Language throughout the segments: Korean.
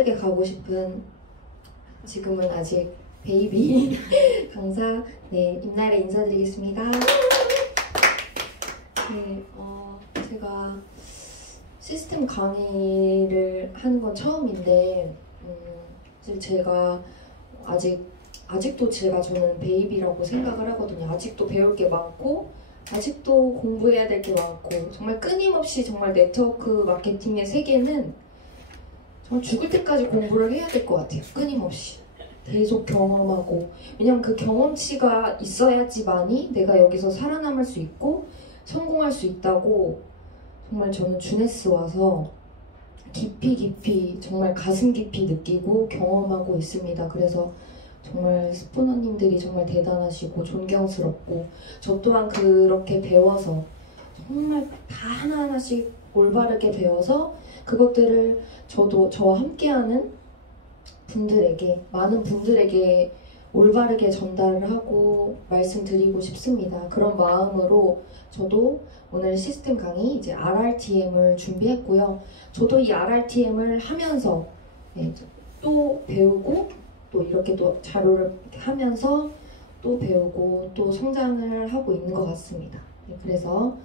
빠르게 가고 싶은, 지금은 아직 베이비 강사 임나래 인사드리겠습니다. 제가 시스템 강의를 하는 건 처음인데 사실 제가 아직도 저는 베이비라고 생각을 하거든요. 아직도 배울 게 많고 아직도 공부해야 될 게 많고, 정말 끊임없이 정말 네트워크 마케팅의 세계는 정말 죽을 때까지 공부를 해야 될 것 같아요. 끊임없이 계속 경험하고, 왜냐면 그 경험치가 있어야지만이 내가 여기서 살아남을 수 있고 성공할 수 있다고 정말 저는 주네스 와서 깊이 정말 가슴 깊이 느끼고 경험하고 있습니다. 그래서 정말 스포너님들이 정말 대단하시고 존경스럽고, 저 또한 그렇게 배워서 정말 다 하나하나씩 올바르게 배워서 그것들을 저와 함께하는 분들에게, 많은 분들에게 올바르게 전달을 하고 말씀드리고 싶습니다. 그런 마음으로 저도 오늘 시스템 강의 이제 RRTM을 준비했고요. 저도 이 RRTM을 하면서 또 배우고 또 이렇게 또 자료를 하면서 또 배우고 또 성장을 하고 있는 것 같습니다. 그래서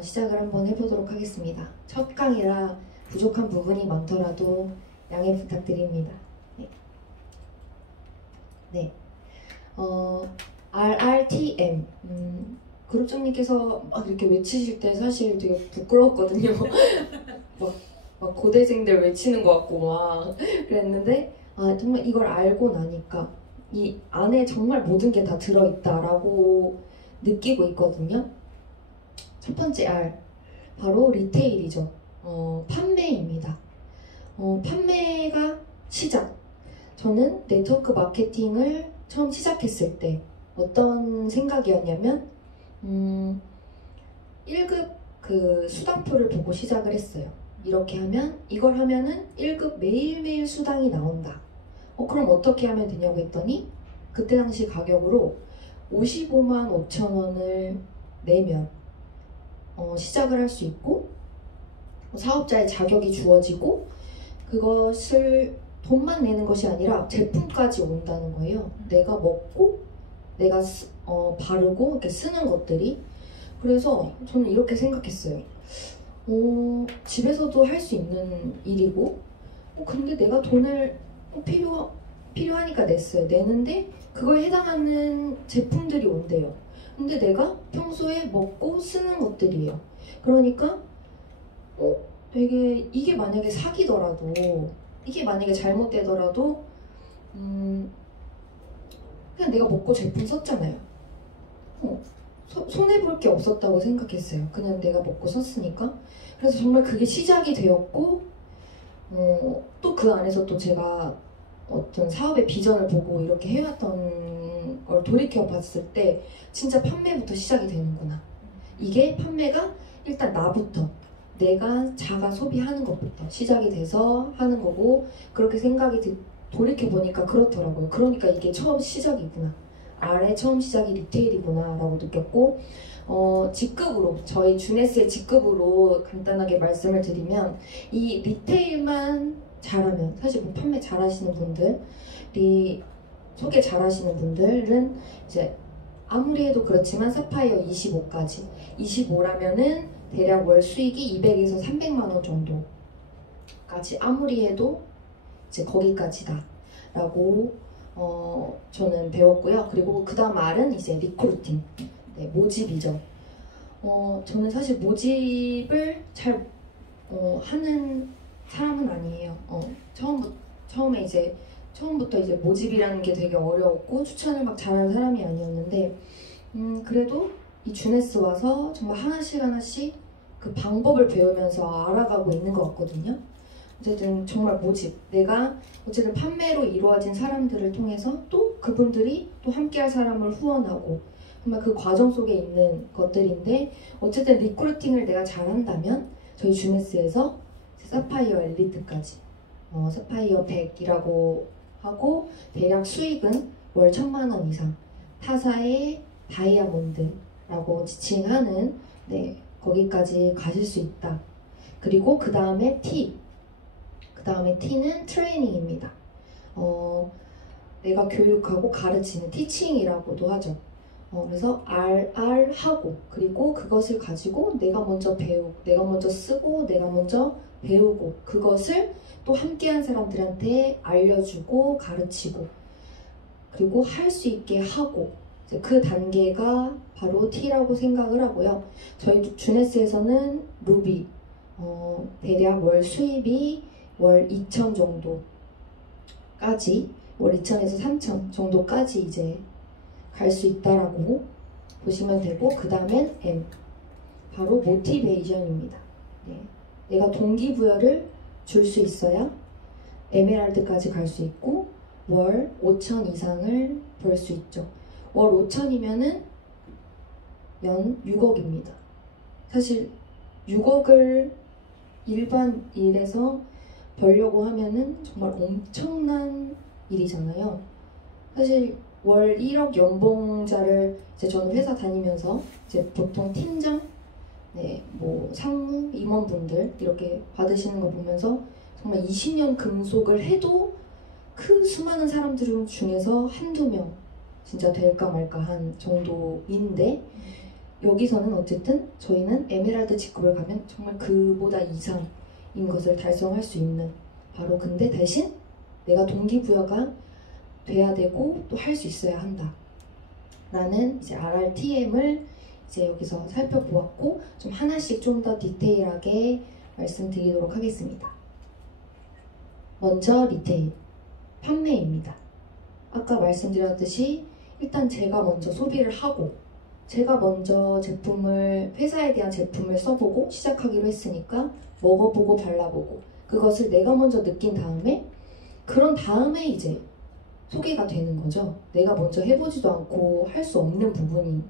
시작을 한번 해보도록 하겠습니다. 첫 강의라 부족한 부분이 많더라도 양해 부탁드립니다. RRTM 그룹장님께서 막 이렇게 외치실 때 사실 되게 부끄러웠거든요. 막 고대생들 외치는 것 같고 막 그랬는데, 정말 이걸 알고 나니까 이 안에 정말 모든 게 다 들어있다라고 느끼고 있거든요. 첫 번째 R, 바로 리테일이죠. 판매입니다. 판매가 시작. 저는 네트워크 마케팅을 처음 시작했을 때 어떤 생각이었냐면 1급 그 수당표를 보고 시작을 했어요. 이렇게 하면, 이걸 하면은 1급 매일매일 수당이 나온다. 그럼 어떻게 하면 되냐고 했더니 그때 당시 가격으로 55만 5천 원을 내면 시작을 할 수 있고 사업자의 자격이 주어지고, 그것을 돈만 내는 것이 아니라 제품까지 온다는 거예요. 내가 먹고 내가 바르고 이렇게 쓰는 것들이. 그래서 저는 이렇게 생각했어요. 집에서도 할 수 있는 일이고, 근데 내가 돈을 필요하니까 냈어요. 내는데 그거에 해당하는 제품들이 온대요. 근데 내가 평소에 먹고 쓰는 것들이에요. 그러니까 되게 이게 만약에 사기더라도, 이게 만약에 잘못되더라도 그냥 내가 먹고 제품 썼잖아요. 손해볼 게 없었다고 생각했어요. 그냥 내가 먹고 썼으니까. 그래서 정말 그게 시작이 되었고, 또 그 안에서 또 제가 어떤 사업의 비전을 보고 이렇게 해왔던 걸 돌이켜 봤을 때 진짜 판매부터 시작이 되는구나. 이게 판매가 일단 나부터, 내가 자가 소비하는 것부터 시작이 돼서 하는 거고, 그렇게 생각이 돌이켜 보니까 그렇더라고요. 그러니까 이게 처음 시작이구나. R의 처음 시작이 리테일이구나 라고 느꼈고, 직급으로, 저희 주네스의 직급으로 간단하게 말씀을 드리면, 이 리테일만 잘하면, 사실 뭐 판매 잘하시는 분들이, 소개 잘하시는 분들은 이제 아무리 해도 그렇지만 사파이어 25까지, 25라면은 대략 월 수익이 200에서 300만 원 정도까지 아무리 해도 이제 거기까지다 라고 저는 배웠고요. 그리고 그 다음 R은 이제 리크루팅, 모집이죠. 저는 사실 모집을 잘 하는 사람은 아니에요. 처음부터 이제 모집이라는 게 되게 어려웠고 추천을 막 잘하는 사람이 아니었는데, 그래도 이 주네스 와서 정말 하나씩 그 방법을 배우면서 알아가고 있는 것 같거든요. 어쨌든 정말 모집, 내가 어쨌든 판매로 이루어진 사람들을 통해서 또 그분들이 또 함께할 사람을 후원하고, 정말 그 과정 속에 있는 것들인데, 어쨌든 리크루팅을 내가 잘한다면 저희 주네스에서 사파이어 엘리트까지, 사파이어 100이라고 하고, 대략 수익은 월 1,000만 원 이상, 타사의 다이아몬드라고 지칭하는 거기까지 가실 수 있다. 그리고 그 다음에 T, 그 다음에 T는 트레이닝입니다. 내가 교육하고 가르치는 티칭이라고도 하죠. 그래서 하고 그리고 그것을 가지고 내가 먼저 배우고 내가 먼저 쓰고 내가 먼저 배우고 그것을 또 함께한 사람들한테 알려주고 가르치고 그리고 할 수 있게 하고 그 단계가 바로 T라고 생각을 하고요. 저희 주네스에서는 루비 대략 월 수입이 월 2천 정도까지 월 2천에서 3천 정도까지 이제 갈 수 있다라고 보시면 되고 그 다음엔 M 바로 모티베이션입니다. 네. 내가 동기부여를 줄 수 있어야 에메랄드까지 갈 수 있고 월 5천 이상을 벌 수 있죠. 월 5천이면은 연 6억입니다. 사실 6억을 일반 일에서 벌려고 하면은 정말 엄청난 일이잖아요. 사실 월 1억 연봉자를 이제 저는 회사 다니면서 이제 보통 팀장, 네, 뭐 상무, 임원분들 이렇게 받으시는 거 보면서 정말 20년 근속을 해도 그 수많은 사람들 중에서 한두 명 진짜 될까 말까 한 정도인데 여기서는 어쨌든 저희는 에메랄드 직급을 가면 정말 그보다 이상인 것을 달성할 수 있는 바로 근데 대신 내가 동기부여가 돼야 되고 또 할 수 있어야 한다 라는 이제 RRTM을 이제 여기서 살펴보았고 좀 하나씩 좀 더 디테일하게 말씀드리도록 하겠습니다. 먼저 리테일, 판매입니다. 아까 말씀드렸듯이 일단 제가 먼저 소비를 하고 제가 먼저 회사에 대한 제품을 써보고 시작하기로 했으니까 먹어보고 발라보고 그것을 내가 먼저 느낀 다음에 그런 다음에 이제 소개가 되는 거죠. 내가 먼저 해보지도 않고 할 수 없는 부분인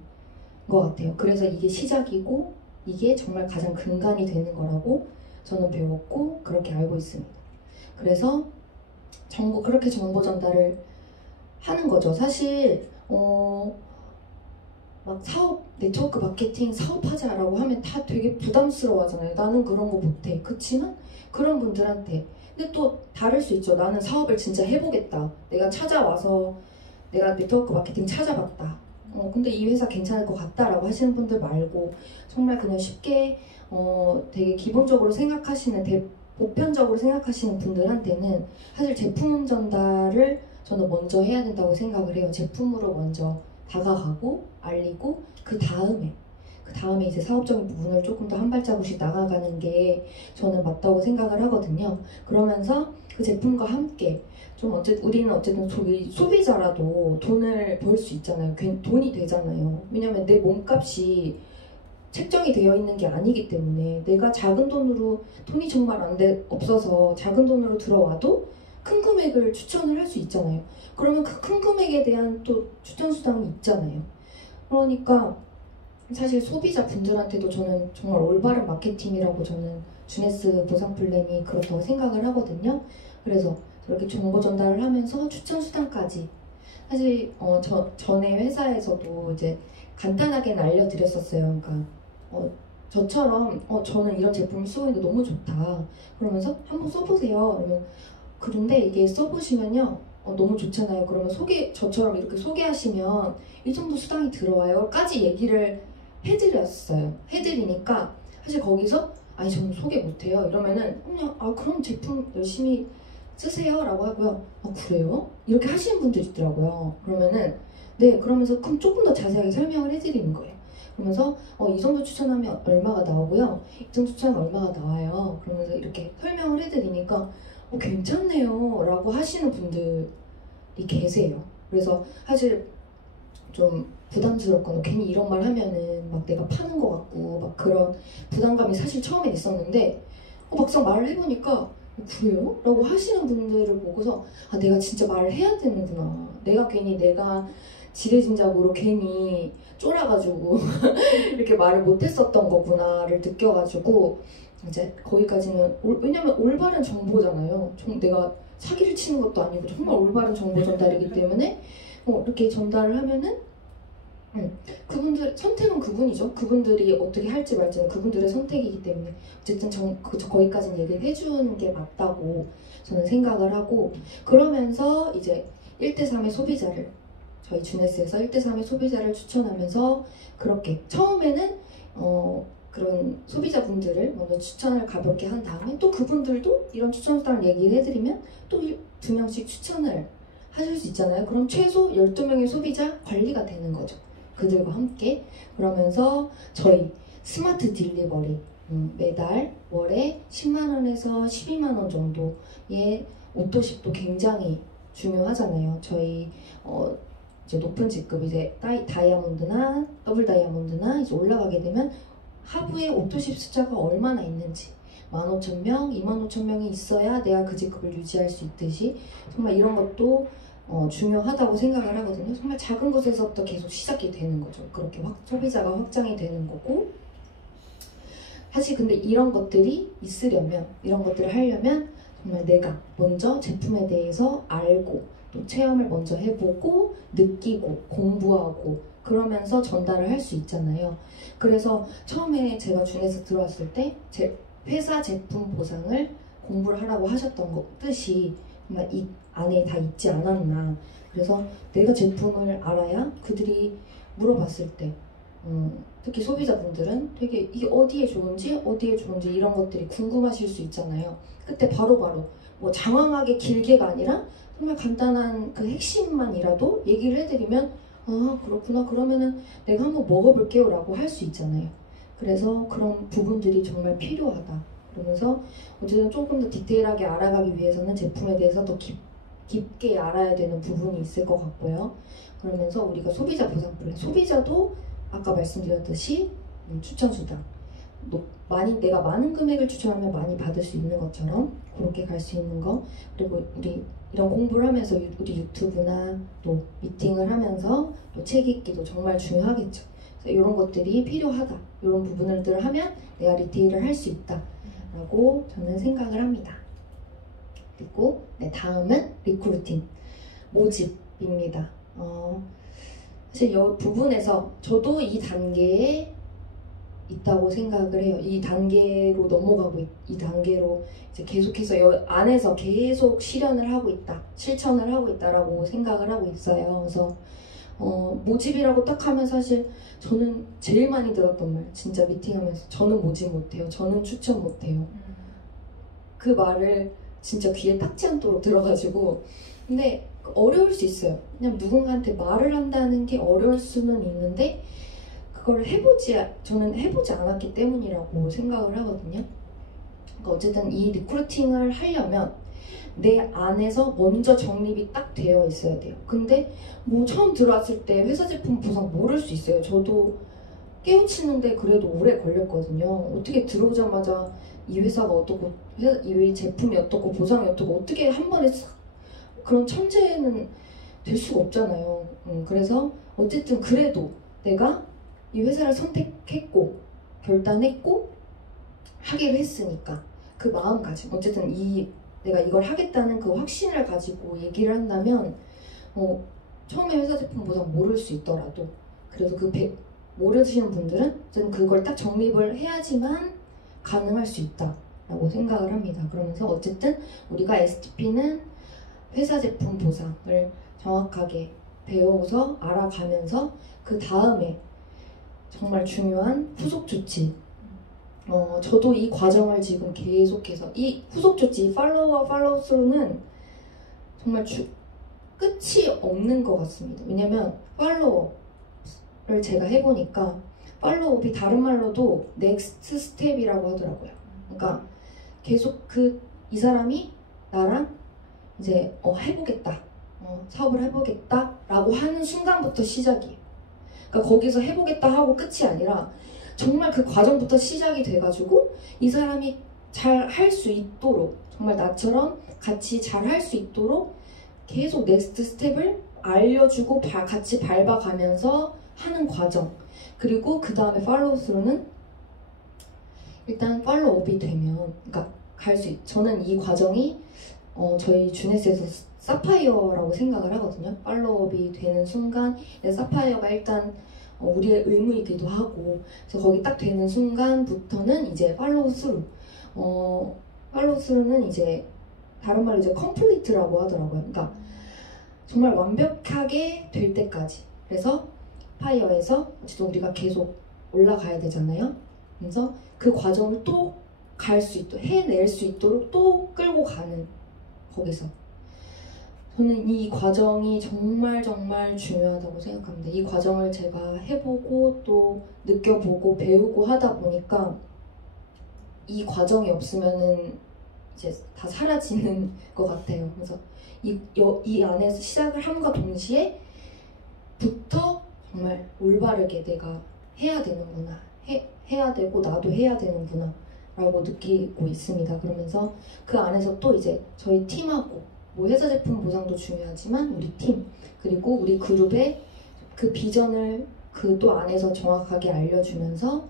것 같아요. 그래서 이게 시작이고 이게 정말 가장 근간이 되는 거라고 저는 배웠고 그렇게 알고 있습니다. 그래서 그렇게 정보 전달을 하는 거죠. 사실 막 사업, 네트워크 마케팅 사업하자라고 하면 다 되게 부담스러워 하잖아요. 나는 그런 거 못해. 그치만 그런 분들한테 근데 또 다를 수 있죠. 나는 사업을 진짜 해보겠다. 내가 찾아와서 내가 네트워크 마케팅 찾아봤다. 근데 이 회사 괜찮을 것 같다라고 하시는 분들 말고 정말 그냥 쉽게 되게 기본적으로 생각하시는 보편적으로 생각하시는 분들한테는 사실 제품 전달을 저는 먼저 해야 된다고 생각을 해요. 제품으로 먼저 다가가고 알리고 그 다음에 이제 사업적인 부분을 조금 더 한 발자국씩 나가가는 게 저는 맞다고 생각을 하거든요. 그러면서 그 제품과 함께 좀 우리는 어쨌든 소비자라도 돈을 벌 수 있잖아요. 돈이 되잖아요. 왜냐면 내 몸값이 책정이 되어 있는 게 아니기 때문에 내가 작은 돈이 정말 없어서 작은 돈으로 들어와도 큰 금액을 추천을 할 수 있잖아요. 그러면 그 큰 금액에 대한 또 추천 수당이 있잖아요. 그러니까 사실 소비자 분들한테도 저는 정말 올바른 마케팅이라고 저는 주네스 보상 플랜이 그렇다고 생각을 하거든요. 그래서 그렇게 정보 전달을 하면서 추천 수당까지 사실 전에 회사에서도 이제 간단하게는 알려드렸었어요. 그러니까 저처럼 저는 이런 제품을 쓰고 있는데 너무 좋다. 그러면서 한번 써보세요. 그러면 그런데 이게 써보시면요 너무 좋잖아요. 그러면 저처럼 이렇게 소개하시면 이 정도 수당이 들어와요.까지 얘기를 해드리니까 사실 거기서 아니 저는 소개 못해요. 이러면은 그냥 그럼 제품 열심히 쓰세요 라고 하고요. 그래요? 이렇게 하시는 분들이 있더라고요. 그러면은 네 그러면서 그럼 조금 더 자세하게 설명을 해드리는 거예요. 그러면서 이 정도 추천하면 얼마가 나오고요. 이 정도 추천하면 얼마가 나와요. 그러면서 이렇게 설명을 해드리니까 괜찮네요 라고 하시는 분들이 계세요. 그래서 사실 좀 부담스럽거나 괜히 이런 말 하면은 막 내가 파는 것 같고 막 그런 부담감이 사실 처음엔 있었는데 막상 말을 해보니까 그래요? 라고 하시는 분들을 보고서 내가 진짜 말을 해야 되는구나. 내가 지레짐작으로 괜히 쫄아가지고 이렇게 말을 못했었던 거구나를 느껴가지고 이제 거기까지는 왜냐면 올바른 정보잖아요. 내가 사기를 치는 것도 아니고 정말 올바른 정보 전달이기 때문에 이렇게 전달을 하면은 그분들 선택은 그분이죠. 그분들이 어떻게 할지 말지는 그분들의 선택이기 때문에 어쨌든 거기까지는 얘기를 해주는 게 맞다고 저는 생각을 하고, 그러면서 이제 1대3의 소비자를, 저희 주네스에서 1대3의 소비자를 추천하면서 그렇게 처음에는 그런 소비자분들을 먼저 추천을 가볍게 한 다음에 또 그분들도 이런 추천사를 얘기를 해드리면 또 2명씩 추천을 하실 수 있잖아요. 그럼 최소 12명의 소비자 관리가 되는 거죠. 그들과 함께. 그러면서 저희 스마트 딜리버리 매달 월에 10만원에서 12만원 정도의 오토십도 굉장히 중요하잖아요. 저희 이제 높은 직급 이제 다이아몬드나 더블 다이아몬드나 이제 올라가게 되면 하부에 오토십 숫자가 얼마나 있는지 15,000명, 25,000명이 있어야 내가 그 직급을 유지할 수 있듯이 정말 이런 것도 중요하다고 생각을 하거든요. 정말 작은 것에서부터 계속 시작이 되는 거죠. 그렇게 소비자가 확장이 되는 거고, 사실 근데 이런 것들이 있으려면, 이런 것들을 하려면 정말 내가 먼저 제품에 대해서 알고 또 체험을 먼저 해보고 느끼고 공부하고 그러면서 전달을 할 수 있잖아요. 그래서 처음에 제가 준에서 들어왔을 때 제 회사 제품 보상을 공부를 하라고 하셨던 뜻이 정말 이 안에 다 있지 않았나. 그래서 내가 제품을 알아야 그들이 물어봤을 때 특히 소비자분들은 되게 이게 어디에 좋은지 이런 것들이 궁금하실 수 있잖아요. 그때 바로바로 뭐 장황하게 길게가 아니라 정말 간단한 그 핵심만이라도 얘기를 해드리면 아 그렇구나, 그러면은 내가 한번 먹어볼게요 라고 할 수 있잖아요. 그래서 그런 부분들이 정말 필요하다. 그러면서 어쨌든 조금 더 디테일하게 알아가기 위해서는 제품에 대해서 더 깊게 알아야 되는 부분이 있을 것 같고요. 그러면서 우리가 소비자 보상 플랜, 소비자도 아까 말씀드렸듯이 추천수당 내가 많은 금액을 추천하면 많이 받을 수 있는 것처럼 그렇게 갈 수 있는 거, 그리고 우리 이런 공부를 하면서 우리 유튜브나 또 미팅을 하면서 또 책 읽기도 정말 중요하겠죠. 그래서 이런 것들이 필요하다. 이런 부분들을 하면 내가 리테일을 할 수 있다 라고 저는 생각을 합니다. 그리고 다음은 리크루팅, 모집입니다. 사실 이 부분에서 저도 이 단계에 있다고 생각을 해요. 이 단계로 넘어가고 이 단계로 이제 계속해서 이 안에서 계속 실현을 하고 있다, 실천을 하고 있다라고 생각을 하고 있어요. 그래서 모집이라고 딱 하면 사실 저는 제일 많이 들었던 말, 진짜 미팅하면서 저는 모집 못해요, 저는 추천 못해요. 그 말을 진짜 귀에 탁지 않도록 들어가지고, 근데 어려울 수 있어요. 그냥 누군가한테 말을 한다는 게 어려울 수는 있는데 그걸 저는 해보지 않았기 때문이라고 생각을 하거든요. 그러니까 어쨌든 이 리크루팅을 하려면 내 안에서 먼저 정립이 딱 되어 있어야 돼요. 근데 뭐 처음 들어왔을 때 회사 제품 보상 모를 수 있어요. 저도 깨우치는데 그래도 오래 걸렸거든요. 어떻게 들어오자마자 이 회사가 어떻고 이 제품이 어떻고 보상이 어떻고 어떻게 한 번에 그런 천재는 될 수가 없잖아요. 그래서 어쨌든 그래도 내가 이 회사를 선택했고 결단했고 하기로 했으니까 그 마음가짐, 어쨌든 내가 이걸 하겠다는 그 확신을 가지고 얘기를 한다면 처음에 회사 제품 보상 모를 수 있더라도 그래도 모르시는 분들은 저는 그걸 딱 정립을 해야지만 가능할 수 있다라고 생각을 합니다. 그러면서 어쨌든 우리가 STP는 회사 제품 보상을 정확하게 배워서 알아가면서 그 다음에 정말 중요한 후속 조치, 저도 이 과정을 지금 계속해서 이 후속 조치, 팔로우와 팔로우스루는 정말 끝이 없는 것 같습니다. 왜냐면 팔로우를 제가 해보니까 팔로우업이 다른 말로도 넥스트 스텝이라고 하더라고요. 그러니까 계속 이 사람이 나랑 이제 해보겠다, 사업을 해보겠다 라고 하는 순간부터 시작이에요. 그러니까 거기서 해보겠다 하고 끝이 아니라 정말 그 과정부터 시작이 돼가지고 이 사람이 잘 할 수 있도록, 정말 나처럼 같이 잘 할 수 있도록 계속 넥스트 스텝을 알려주고 같이 밟아가면서 하는 과정. 그리고 그 다음에 팔로우스루는 일단 팔로우업이 되면, 그러니까 저는 이 과정이 저희 주네스에서 사파이어라고 생각을 하거든요. 팔로우업이 되는 순간 사파이어가 일단 우리의 의무이기도 하고, 그래서 거기 딱 되는 순간부터는 이제 팔로우 스루. 팔로우 스루는 이제 다른 말로 이제 컴플리트라고 하더라고요. 그러니까 정말 완벽하게 될 때까지. 그래서 파이어에서 어쨌든 우리가 계속 올라가야 되잖아요. 그래서 그 과정을 또 갈 수 있도록, 해낼 수 있도록 또 끌고 가는, 거기서 저는 이 과정이 정말 정말 중요하다고 생각합니다. 이 과정을 제가 해보고 또 느껴보고 배우고 하다 보니까 이 과정이 없으면은 이제 다 사라지는 것 같아요. 그래서 이 안에서 시작을 함과 동시에 부터 정말 올바르게 내가 해야 되는구나, 해야 되고 나도 해야 되는구나 라고 느끼고 있습니다. 그러면서 그 안에서 또 이제 저희 팀하고 뭐 회사 제품 보상도 중요하지만 우리 팀, 그리고 우리 그룹의 그 비전을 그 또 안에서 정확하게 알려주면서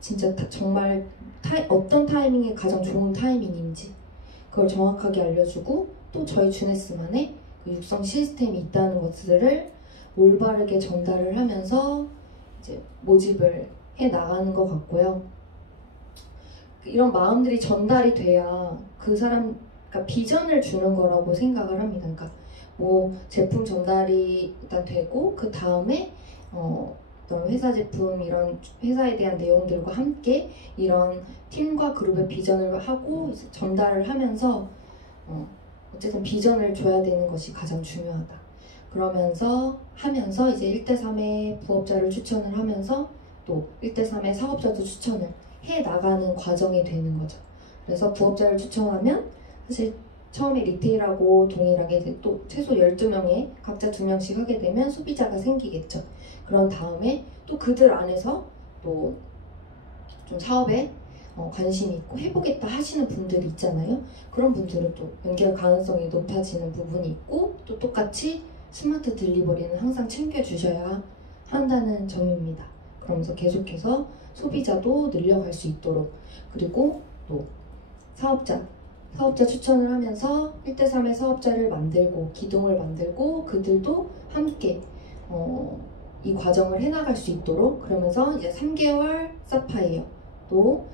진짜 정말 어떤 타이밍이 가장 좋은 타이밍인지 그걸 정확하게 알려주고, 또 저희 주네스만의 그 육성 시스템이 있다는 것들을 올바르게 전달을 하면서 이제 모집을 해 나가는 것 같고요. 이런 마음들이 전달이 돼야 그 사람, 그러니까 비전을 주는 거라고 생각을 합니다. 그러니까 뭐 제품 전달이 일단 되고, 그 다음에 어떤 회사 제품, 이런 회사에 대한 내용들과 함께 이런 팀과 그룹의 비전을 하고 전달을 하면서 어쨌든 비전을 줘야 되는 것이 가장 중요하다. 그러면서 하면서 이제 1대3의 부업자를 추천을 하면서 또 1대3의 사업자도 추천을 해 나가는 과정이 되는 거죠. 그래서 부업자를 추천하면 사실 처음에 리테일하고 동일하게 이제 또 최소 12명에 각자 2명씩 하게 되면 소비자가 생기겠죠. 그런 다음에 또 그들 안에서 또 좀 사업에 관심이 있고 해보겠다 하시는 분들이 있잖아요. 그런 분들은 또 연결 가능성이 높아지는 부분이 있고, 또 똑같이 스마트 딜리버리는 항상 챙겨주셔야 한다는 점입니다. 그러면서 계속해서 소비자도 늘려갈 수 있도록, 그리고 또 사업자 추천을 하면서 1대3의 사업자를 만들고 기둥을 만들고 그들도 함께 이 과정을 해나갈 수 있도록, 그러면서 이제 3개월 사파이어 또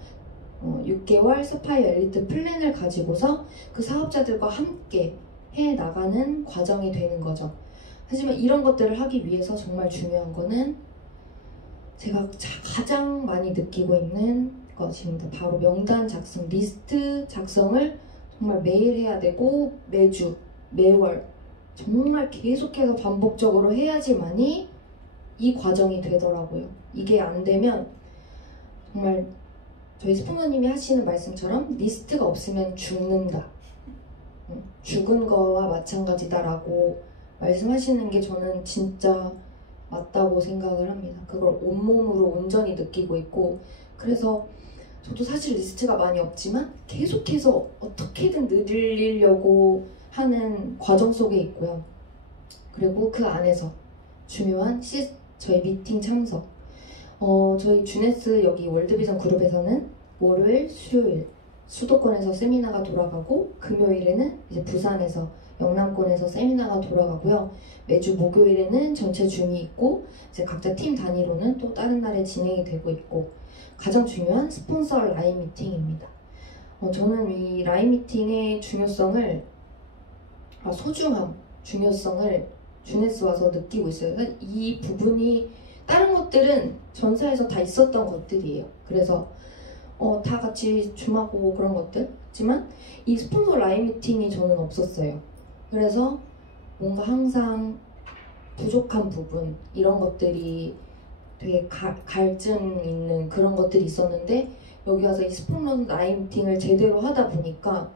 6개월 사파이어 엘리트 플랜을 가지고서 그 사업자들과 함께 해나가는 과정이 되는 거죠. 하지만 이런 것들을 하기 위해서 정말 중요한 거는 제가 가장 많이 느끼고 있는 것입니다. 바로 명단 작성, 리스트 작성을 정말 매일 해야 되고 매주, 매월 정말 계속해서 반복적으로 해야지만이 이 과정이 되더라고요. 이게 안 되면 정말 저희 스폰서님이 하시는 말씀처럼 리스트가 없으면 죽는다, 죽은 거와 마찬가지다라고 말씀하시는 게 저는 진짜 맞다고 생각을 합니다. 그걸 온몸으로 온전히 느끼고 있고, 그래서 저도 사실 리스트가 많이 없지만 계속해서 어떻게든 늘리려고 하는 과정 속에 있고요. 그리고 그 안에서 중요한 저희 미팅 참석. 저희 주네스 여기 월드비전 그룹에서는 월요일, 수요일 수도권에서 세미나가 돌아가고, 금요일에는 이제 부산에서 영남권에서 세미나가 돌아가고요. 매주 목요일에는 전체 줌이 있고, 이제 각자 팀 단위로는 또 다른 날에 진행이 되고 있고, 가장 중요한 스폰서 라인 미팅입니다. 저는 이 라인 미팅의 중요성을, 소중함, 중요성을 주네스 와서 느끼고 있어요. 이 부분이 다른 것들은 전사에서 다 있었던 것들이에요. 그래서 다 같이 줌하고 그런 것들, 하지만 이 스폰서 라인 미팅이 저는 없었어요. 그래서 뭔가 항상 부족한 부분, 이런 것들이 되게 갈증 있는 그런 것들이 있었는데, 여기 와서 이 스폰서 라인 미팅을 제대로 하다 보니까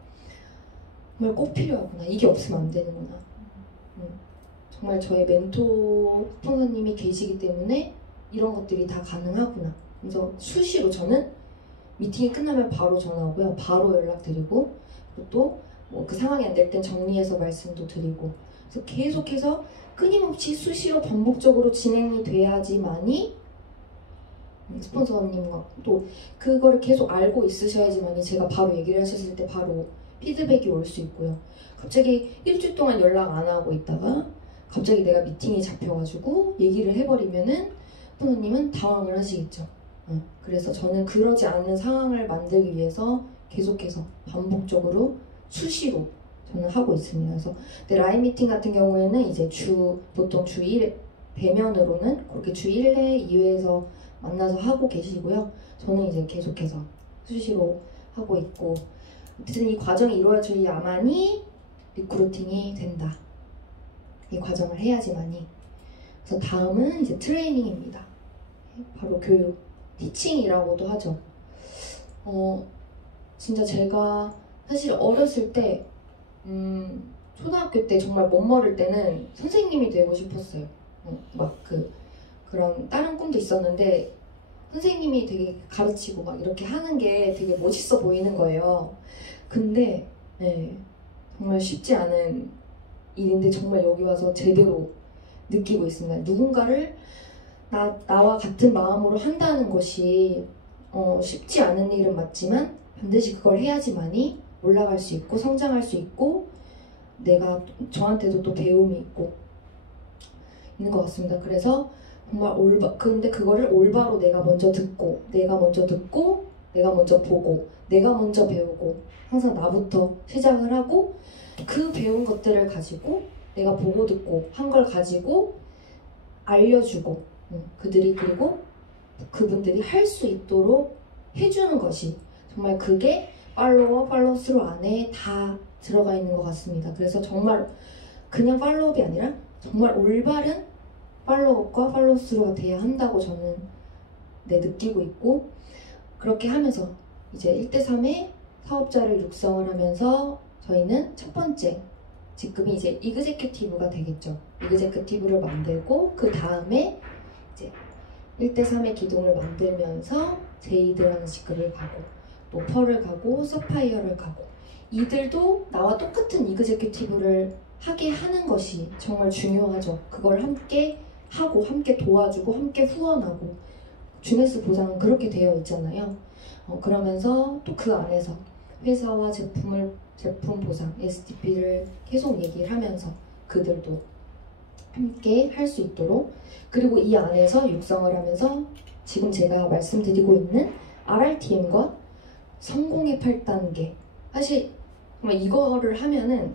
정말 꼭 필요하구나, 이게 없으면 안 되는구나. 정말 저의 멘토 스폰서님이 계시기 때문에 이런 것들이 다 가능하구나. 그래서 수시로 저는 미팅이 끝나면 바로 전화하고요, 바로 연락드리고, 그리고 또 뭐 그 상황이 안 될 땐 정리해서 말씀도 드리고, 그래서 계속해서 끊임없이 수시로 반복적으로 진행이 돼야지만이 스폰서님과 또 그거를 계속 알고 있으셔야지만이 제가 바로 얘기를 하셨을 때 바로 피드백이 올 수 있고요. 갑자기 일주일 동안 연락 안 하고 있다가 갑자기 내가 미팅이 잡혀가지고 얘기를 해버리면은 스포너님은 당황을 하시겠죠. 그래서 저는 그러지 않는 상황을 만들기 위해서 계속해서 반복적으로 수시로 저는 하고 있습니다. 그래서 근데 라인 미팅 같은 경우에는 이제 보통 주 1회 대면으로는 그렇게 주 1회, 2회에서 만나서 하고 계시고요. 저는 이제 계속해서 수시로 하고 있고, 어쨌든 이 과정이 이루어져야만이 리크루팅이 된다. 이 과정을 해야지만이. 그래서 다음은 이제 트레이닝입니다. 바로 교육, 티칭이라고도 하죠. 진짜 제가 사실 어렸을 때 초등학교 때 정말 멋모를 때는 선생님이 되고 싶었어요. 그런 다른 꿈도 있었는데 선생님이 되게 가르치고 막 이렇게 하는 게 되게 멋있어 보이는 거예요. 근데 정말 쉽지 않은 일인데 정말 여기 와서 제대로 느끼고 있습니다. 누군가를 나와 같은 마음으로 한다는 것이 쉽지 않은 일은 맞지만 반드시 그걸 해야지만이 올라갈 수 있고 성장할 수 있고 저한테도 또 배움이 있는 것 같습니다. 그래서 정말 근데 그거를 올바로 내가 먼저 듣고 내가 먼저 보고 내가 먼저 배우고 항상 나부터 시작을 하고 그 배운 것들을 가지고 내가 보고 듣고 한 걸 가지고 알려주고 그리고 그분들이 할 수 있도록 해주는 것이 정말 그게 팔로우스루 안에 다 들어가 있는 것 같습니다. 그래서 정말 그냥 팔로우업이 아니라 정말 올바른 팔로우업과 팔로우스루가 돼야 한다고 저는 느끼고 있고, 그렇게 하면서 이제 1대3의 사업자를 육성을 하면서 저희는 첫 번째 직급이 이제 이그제큐티브가 되겠죠. 이그제큐티브를 만들고 그 다음에 이제 1대3의 기둥을 만들면서 제이드라는 직급을 가고 또 펄을 가고 서파이어를 가고, 이들도 나와 똑같은 이그제큐티브를 하게 하는 것이 정말 중요하죠. 그걸 함께 하고 함께 도와주고 함께 후원하고, 주네스 보상은 그렇게 되어 있잖아요. 그러면서 또 그 안에서 회사와 제품 보상, STP를 계속 얘기를 하면서 그들도 함께 할 수 있도록, 그리고 이 안에서 육성을 하면서 지금 제가 말씀드리고 있는 RRTM과 성공의 8단계, 사실 정말 이거를 하면은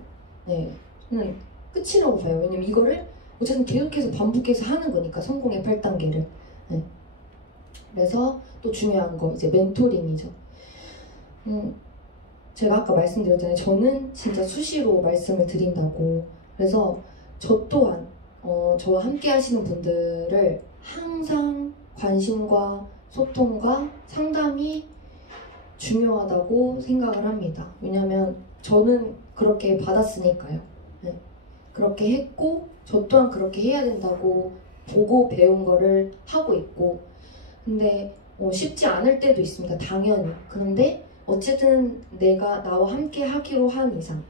저는 끝이라고 봐요. 왜냐면 이거를 어쨌든 계속해서 반복해서 하는 거니까, 성공의 8단계를. 그래서 또 중요한 거 이제 멘토링이죠. 제가 아까 말씀드렸잖아요. 저는 진짜 수시로 말씀을 드린다고. 그래서 저 또한 저와 함께 하시는 분들을 항상 관심과 소통과 상담이 중요하다고 생각을 합니다. 왜냐면 저는 그렇게 받았으니까요. 그렇게 했고 저 또한 그렇게 해야 된다고 보고 배운 거를 하고 있고, 근데 쉽지 않을 때도 있습니다. 당연히. 그런데 어쨌든 내가 나와 함께 하기로 한 이상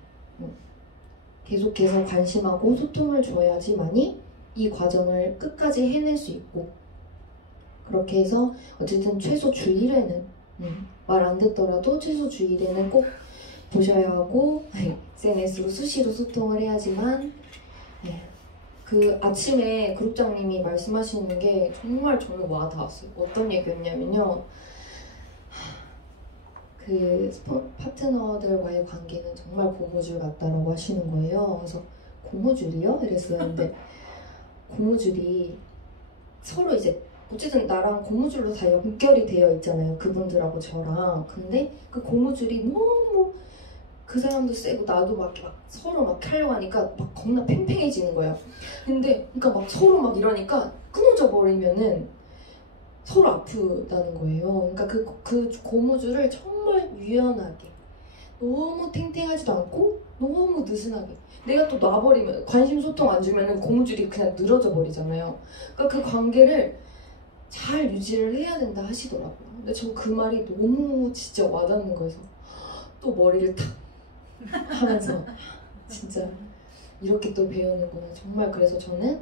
계속해서 관심하고 소통을 줘야지만이 이 과정을 끝까지 해낼 수 있고, 그렇게 해서 어쨌든 최소 주 1회는 말 안 듣더라도 최소 주 1회는 꼭 보셔야 하고 SNS로 수시로 소통을 해야지만. 그 아침에 그룹장님이 말씀하시는 게 정말 저는 와닿았어요. 어떤 얘기였냐면요, 파트너들과의 관계는 정말 고무줄 같다라고 하시는 거예요. 그래서 고무줄이요? 이랬어요. 근데 고무줄이 서로 이제 어쨌든 나랑 고무줄로 다 연결이 되어 있잖아요. 그분들하고 저랑. 근데 그 고무줄이 너무 그 사람도 세고 나도 막 서로 막 하려고 하니까 막 겁나 팽팽해지는 거야. 근데 그러니까 막 서로 막 이러니까 끊어져 버리면은 서로 아프다는 거예요. 그러니까 그 고무줄을 정말 유연하게, 너무 탱탱하지도 않고 너무 느슨하게, 내가 또 놔버리면 관심 소통 안 주면은 고무줄이 그냥 늘어져 버리잖아요. 그러니까 그 관계를 잘 유지를 해야 된다 하시더라고요. 근데 저 그 말이 너무 진짜 와닿는 거여서 또 머리를 탁 하면서 진짜 이렇게 또 배우는구나 정말. 그래서 저는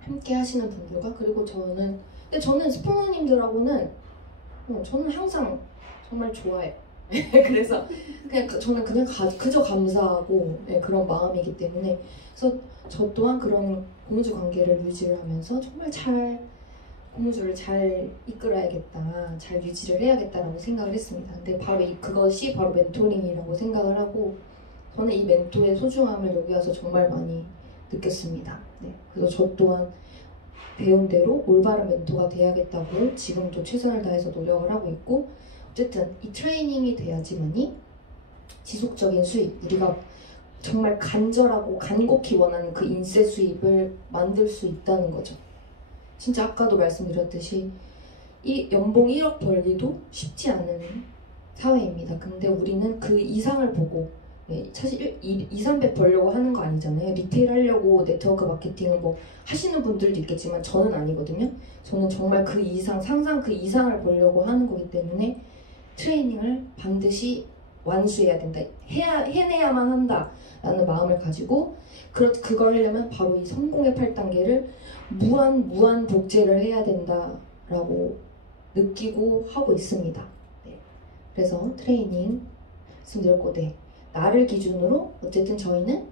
함께 하시는 분들과, 그리고 저는 스포너님들하고는 저는 항상 정말 좋아해요. 그래서 저는 그냥 그저 감사하고 그런 마음이기 때문에, 그래서 저 또한 그런 고무줄 관계를 유지를 하면서 정말 잘 고무줄을 잘 이끌어야겠다, 잘 유지를 해야겠다라고 생각을 했습니다. 근데 바로 그것이 바로 멘토링이라고 생각을 하고 저는 이 멘토의 소중함을 여기 와서 정말 많이 느꼈습니다. 네, 그래서 저 또한 배운 대로 올바른 멘토가 돼야겠다고 지금도 최선을 다해서 노력을 하고 있고 어쨌든 이 트레이닝이 돼야지만이 지속적인 수입, 우리가 정말 간절하고 간곡히 원하는 그 인세 수입을 만들 수 있다는 거죠. 진짜 아까도 말씀드렸듯이 이 연봉 1억 벌기도 쉽지 않은 사회입니다. 근데 우리는 그 이상을 보고 사실 2, 300 벌려고 하는 거 아니잖아요. 리테일 하려고 네트워크 마케팅을 뭐 하시는 분들도 있겠지만 저는 아니거든요. 저는 정말 그 이상, 상상 그 이상을 벌려고 하는 거기 때문에 트레이닝을 반드시 완수해야 된다. 해내야만 한다라는 마음을 가지고 그걸 하려면 바로 이 성공의 8단계를 무한 복제를 해야 된다라고 느끼고 하고 있습니다. 네. 그래서 트레이닝 말씀드렸고 나를 기준으로 어쨌든 저희는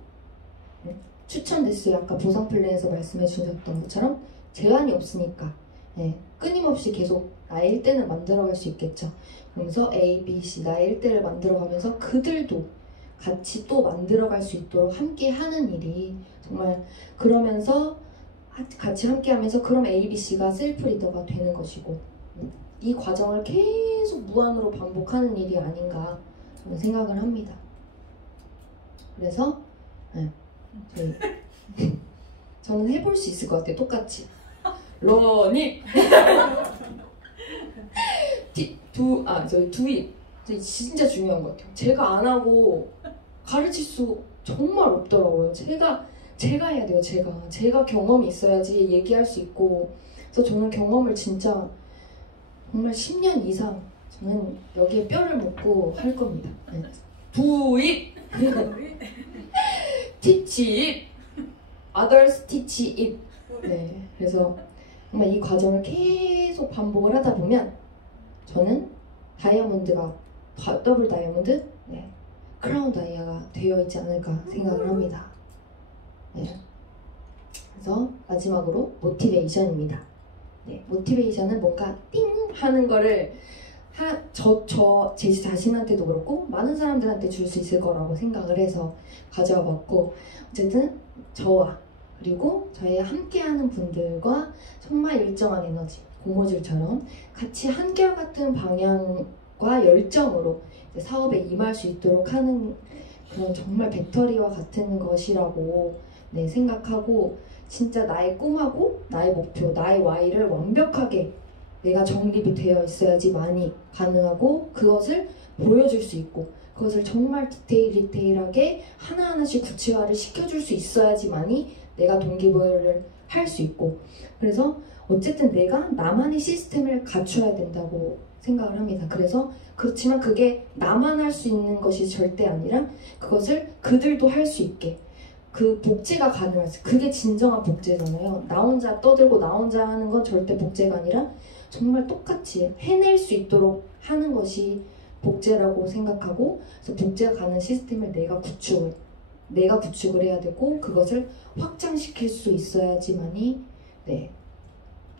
추천됐어요. 아까 보상 플랜에서 말씀해 주셨던 것처럼 제한이 없으니까 끊임없이 계속 나의 1대는 만들어갈 수 있겠죠. 그러면서 A, B, C 나의 1대를 만들어가면서 그들도 같이 또 만들어갈 수 있도록 함께 하는 일이 정말 그러면서 같이 함께 하면서 그럼 A, B, C가 셀프 리더가 되는 것이고 이 과정을 계속 무한으로 반복하는 일이 아닌가 저는 생각을 합니다. 그래서 저는 해볼 수 있을 것 같아요. 똑같이 러닝 두입 진짜 중요한 것 같아요. 제가 안 하고 가르칠 수 정말 없더라고요. 제가 해야 돼요. 제가 경험이 있어야지 얘기할 수 있고 그래서 저는 경험을 진짜 정말 10년 이상 저는 여기에 뼈를 묻고 할 겁니다. 두입 티치 others teach it. 그래서 정말 이 과정을 계속 반복을 하다 보면 저는 다이아몬드가 더블 다이아몬드, 크라운 다이아가 되어 있지 않을까 생각을 합니다. 그래서 마지막으로 모티베이션입니다. 모티베이션은 뭔가 띵 하는 거를 제 자신한테도 그렇고 많은 사람들한테 줄 수 있을 거라고 생각을 해서 가져와 봤고 어쨌든 저와 그리고 저희 함께하는 분들과 정말 일정한 에너지 고무줄처럼 같이 한결같은 방향과 열정으로 사업에 임할 수 있도록 하는 그런 정말 배터리와 같은 것이라고 생각하고 진짜 나의 꿈하고 나의 목표, 나의 Y를 완벽하게 내가 정립이 되어 있어야지만이 가능하고 그것을 보여줄 수 있고 그것을 정말 디테일하게 하나하나씩 구체화를 시켜줄 수 있어야지만이 내가 동기부여를 할 수 있고 그래서 어쨌든 내가 나만의 시스템을 갖춰야 된다고 생각을 합니다. 그래서 그렇지만 그게 나만 할 수 있는 것이 절대 아니라 그것을 그들도 할 수 있게 그 복제가 가능하지. 그게 진정한 복제잖아요. 나 혼자 떠들고 나 혼자 하는 건 절대 복제가 아니라 정말 똑같이 해낼 수 있도록 하는 것이 복제라고 생각하고 그래서 복제가 가는 시스템을 내가 구축을 해야 되고 그것을 확장시킬 수 있어야지만이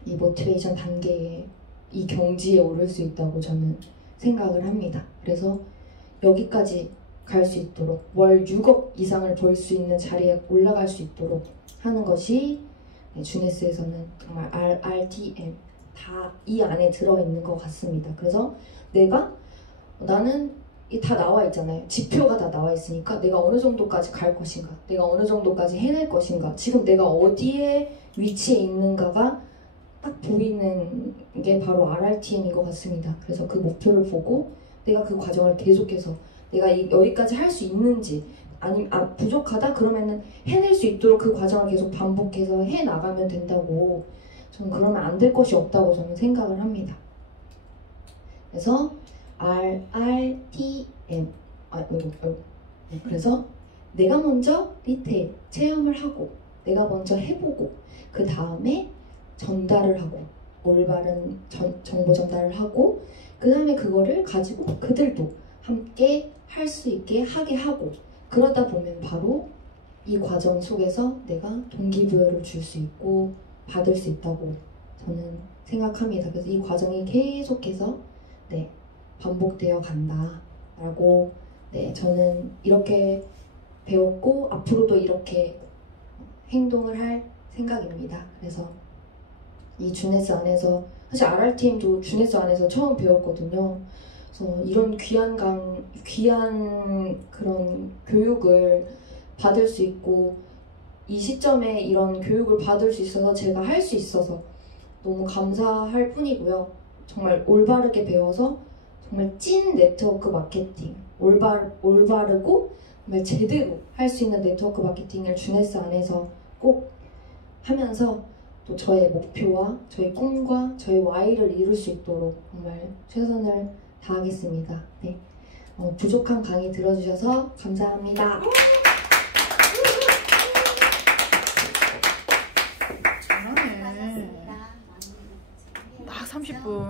이 모티베이션 단계에 이 경지에 오를 수 있다고 저는 생각을 합니다. 그래서 여기까지 갈 수 있도록 월 6억 이상을 벌 수 있는 자리에 올라갈 수 있도록 하는 것이 주네스에서는 정말 RRTM 다 이 안에 들어있는 것 같습니다. 그래서 나는 다 나와 있잖아요. 지표가 다 나와 있으니까 내가 어느 정도까지 갈 것인가, 내가 어느 정도까지 해낼 것인가, 지금 내가 어디에 위치해 있는가가 딱 보이는 게 바로 RRTM인 것 같습니다. 그래서 그 목표를 보고 내가 그 과정을 계속해서 내가 여기까지 할 수 있는지 아니면 부족하다 그러면은 해낼 수 있도록 그 과정을 계속 반복해서 해 나가면 된다고 저는 그러면 안 될 것이 없다고 저는 생각을 합니다. 그래서 RRTM 그래서 내가 먼저 리테일 체험을 하고 내가 먼저 해보고 그 다음에 전달을 하고 올바른 정보 전달을 하고 그 다음에 그거를 가지고 그들도 함께 할 수 있게 하게 하고 그러다 보면 바로 이 과정 속에서 내가 동기부여를 줄 수 있고 받을 수 있다고 저는 생각합니다. 그래서 이 과정이 계속해서 네, 반복되어 간다라고 네, 저는 이렇게 배웠고 앞으로도 이렇게 행동을 할 생각입니다. 그래서 이 주네스 안에서 사실 RRTM도 주네스 안에서 처음 배웠거든요. 그래서 이런 귀한 그런 교육을 받을 수 있고 이 시점에 이런 교육을 받을 수 있어서 제가 할 수 있어서 너무 감사할 뿐이고요. 정말 올바르게 배워서 정말 찐 네트워크 마케팅, 올바르고 정말 제대로 할 수 있는 네트워크 마케팅을 주네스 안에서 꼭 하면서 또 저의 목표와 저의 꿈과 저의 Y를 이룰 수 있도록 정말 최선을 다하겠습니다. 네. 부족한 강의 들어주셔서 감사합니다. 잘하네. 딱 30분.